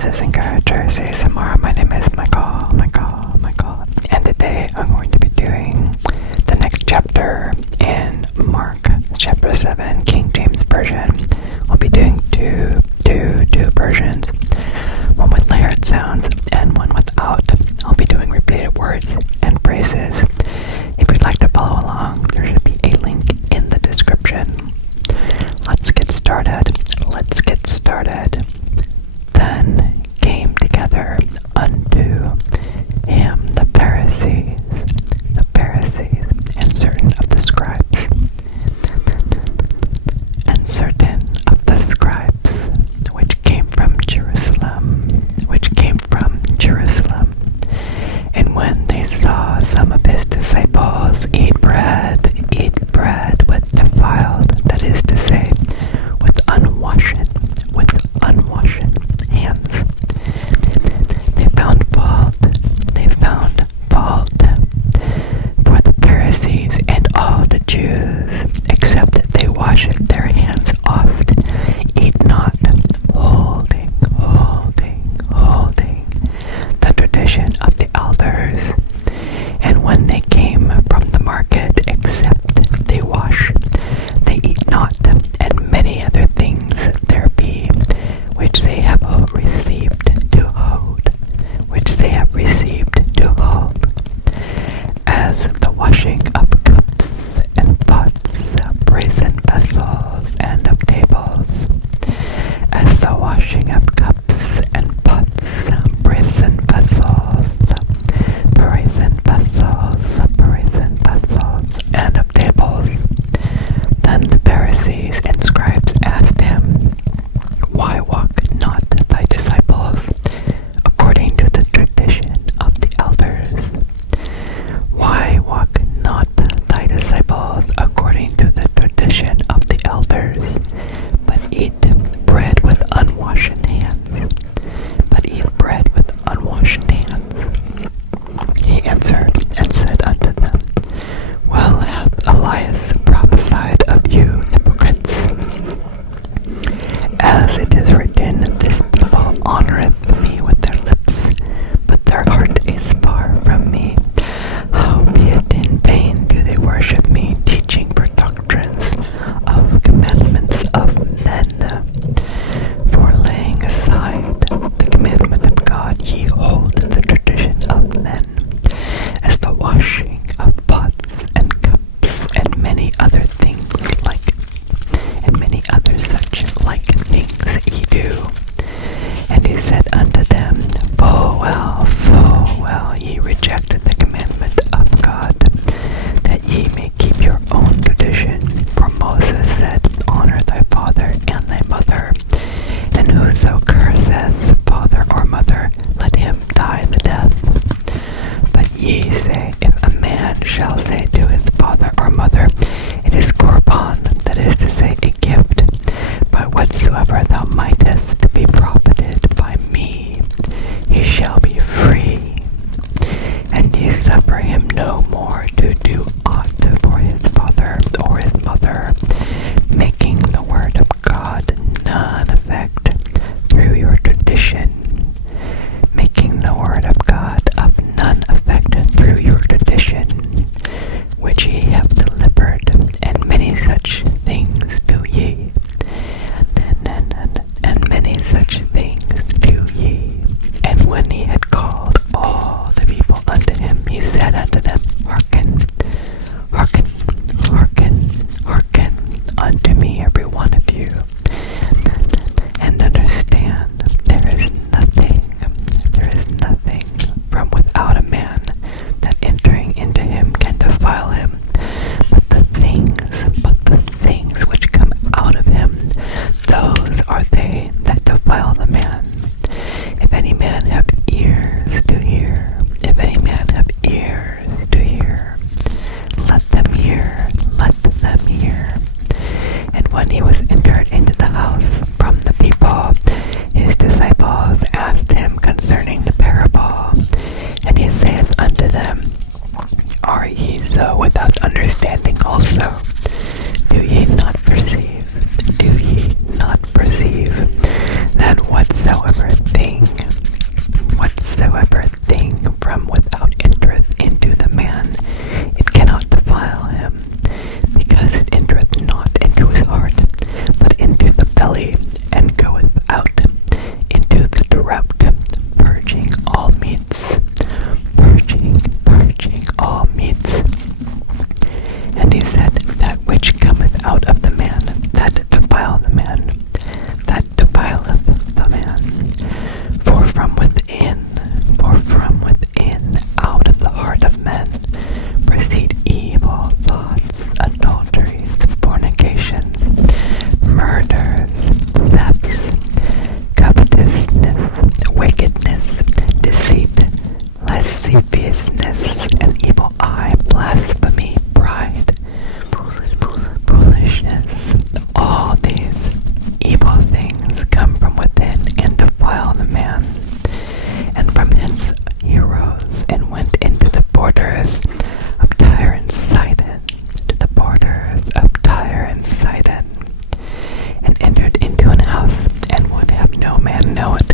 This is Encouragers ASMR. My name is Michael. And today I'm going to be doing the next chapter in Mark, chapter 7, King James Version. We'll be doing two versions, one with layered sounds and one without. I'll be doing repeated words and phrases. If you'd like to follow along, there should be a link in the description. Let's get started. Then came together unto him the Pharisees, and certain of the scribes, which came from Jerusalem. And when they saw some of his disciples eat bread with defiled, that is to say, with unwashen know it.